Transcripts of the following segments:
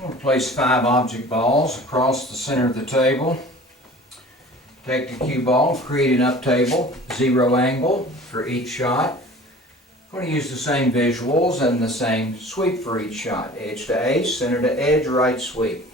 I'm going to place 5 object balls across the center of the table. Take the cue ball, create an up table, 0 angle for each shot. I'm going to use the same visuals and the same sweep for each shot. Edge to ace, center to edge, right sweep.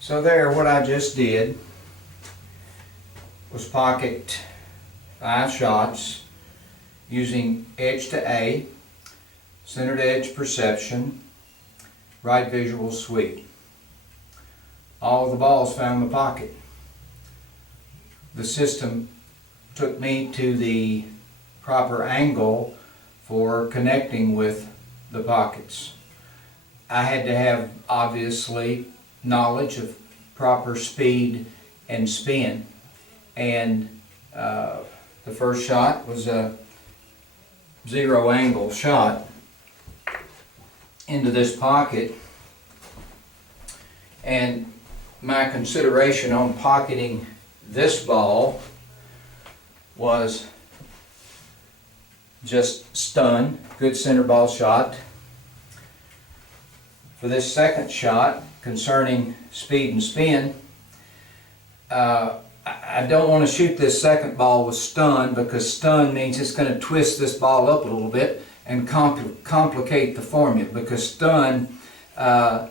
So there, what I just did was pocket 5 shots using edge to A, centered edge perception, right visual sweep. All of the balls found the pocket. The system took me to the proper angle for connecting with the pockets. I had to have, obviously, knowledge of proper speed and spin, and the first shot was a 0 angle shot into this pocket, and my consideration on pocketing this ball was just stun, good center ball shot. For this second shot, concerning speed and spin, I don't want to shoot this second ball with stun, because stun means it's going to twist this ball up a little bit and complicate the formula, because stun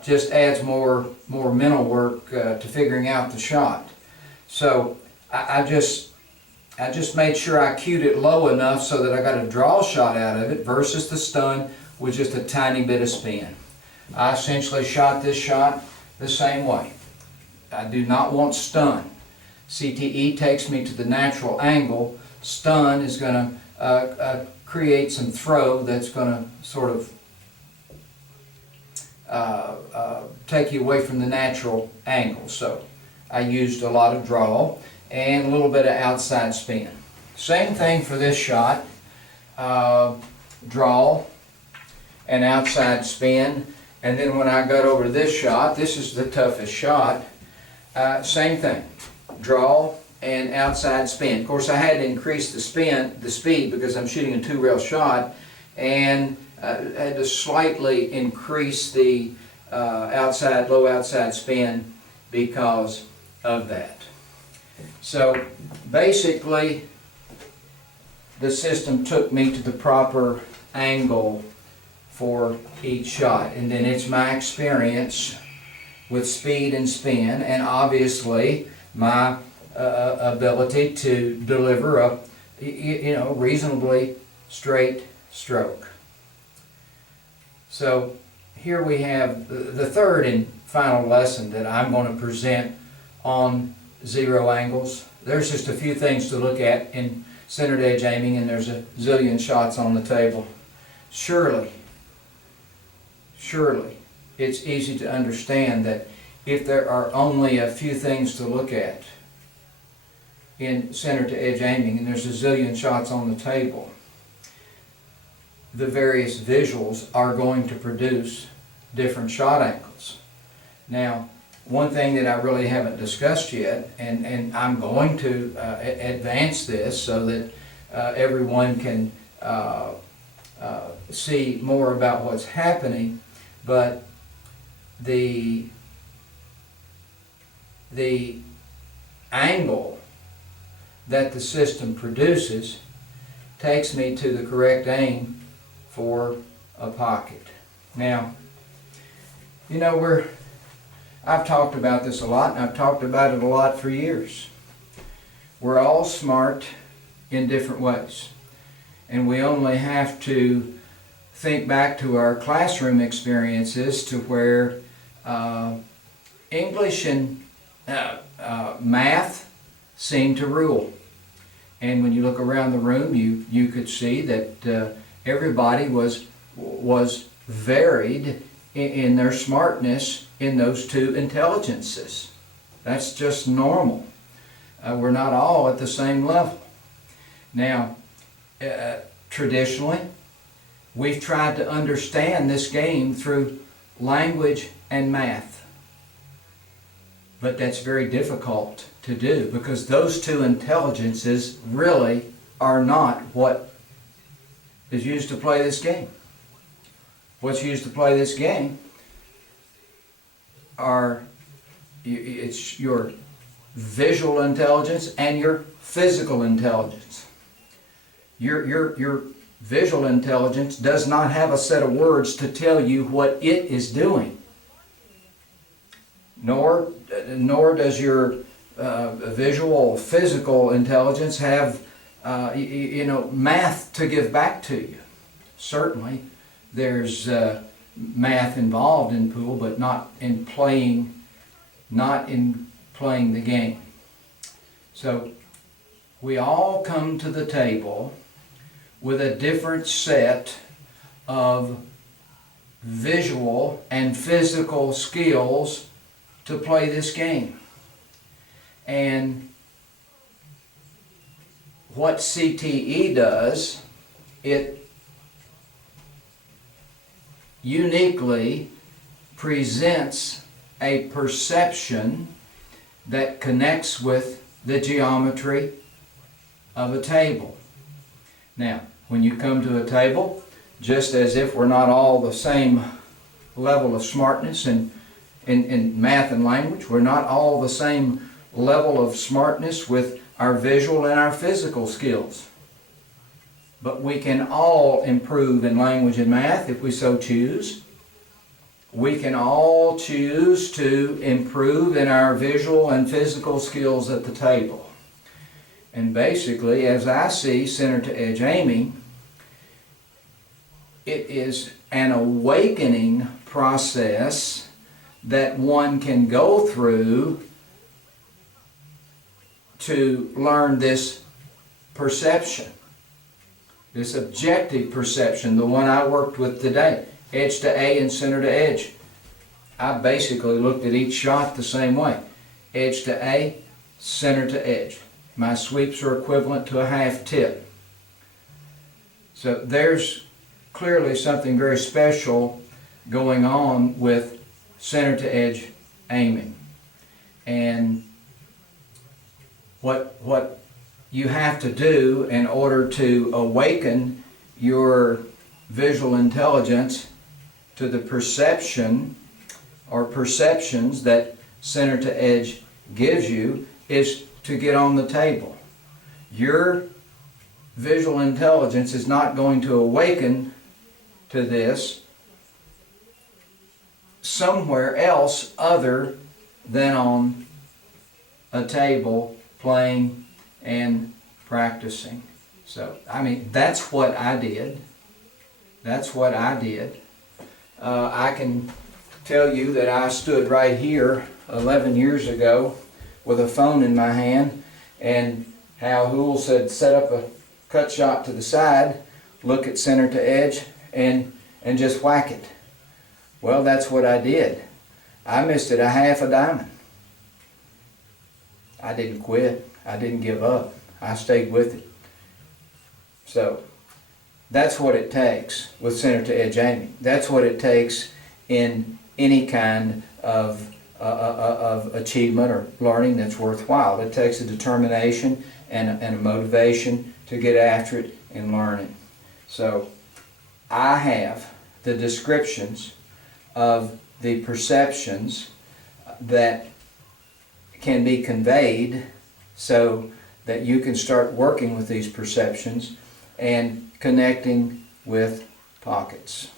just adds more mental work to figuring out the shot. So I just made sure I cued it low enough so that I got a draw shot out of it versus the stun with just a tiny bit of spin. I essentially shot this shot the same way. I do not want stun. CTE takes me to the natural angle. Stun is going to create some throw that's going to sort of take you away from the natural angle. So I used a lot of draw and a little bit of outside spin. Same thing for this shot. Draw and outside spin. And then when I got over to this shot, this is the toughest shot, same thing, draw and outside spin. Of course, I had to increase the speed because I'm shooting a 2-rail shot, and had to slightly increase the low outside spin, because of that. So basically, the system took me to the proper angle for each shot, and then it's my experience with speed and spin, and obviously my ability to deliver a reasonably straight stroke. So here we have the third and final lesson that I'm going to present on zero angles. There's just a few things to look at in centered edge aiming, and there's a zillion shots on the table. Surely, it's easy to understand that if there are only a few things to look at in center to edge aiming, and there's a zillion shots on the table, the various visuals are going to produce different shot angles. Now, one thing that I really haven't discussed yet, and I'm going to advance this so that everyone can see more about what's happening, but the angle that the system produces takes me to the correct aim for a pocket. Now, I've talked about this a lot, and I've talked about it a lot for years. We're all smart in different ways, and we only have to think back to our classroom experiences to where English and math seem to rule. And when you look around the room, you could see that everybody was varied in their smartness in those two intelligences. That's just normal. We're not all at the same level. Now, traditionally, we've tried to understand this game through language and math. But that's very difficult to do because those two intelligences really are not what is used to play this game. What's used to play this game it's your visual intelligence and your physical intelligence. Your visual intelligence does not have a set of words to tell you what it is doing, nor does your visual physical intelligence have math to give back to you. Certainly there's math involved in pool, but not in playing the game. So we all come to the table with a different set of visual and physical skills to play this game. And what CTE does, it uniquely presents a perception that connects with the geometry of a table. Now, when you come to a table, just as if we're not all the same level of smartness in math and language, we're not all the same level of smartness with our visual and our physical skills. But we can all improve in language and math if we so choose. We can all choose to improve in our visual and physical skills at the table. And basically, as I see center to edge aiming, it is an awakening process that one can go through to learn this perception, this objective perception, the one I worked with today, edge to A and center to edge. I basically looked at each shot the same way. Edge to A, center to edge. My sweeps are equivalent to a half tip. So there's clearly something very special going on with center to edge aiming. And what you have to do in order to awaken your visual intelligence to the perception or perceptions that center to edge gives you is to get on the table. Your visual intelligence is not going to awaken to this somewhere else other than on a table playing and practicing. So, I mean, that's what I did. That's what I did. I can tell you that I stood right here 11 years ago with a phone in my hand, and Hal Houle said, set up a cut shot to the side, look at center to edge, and just whack it. Well, that's what I did. I missed it a half a diamond. I didn't quit. I didn't give up. I stayed with it. So, that's what it takes with center to edge aiming. That's what it takes in any kind of achievement or learning that's worthwhile. It takes a determination and a motivation to get after it and learn it. So I have the descriptions of the perceptions that can be conveyed so that you can start working with these perceptions and connecting with pockets.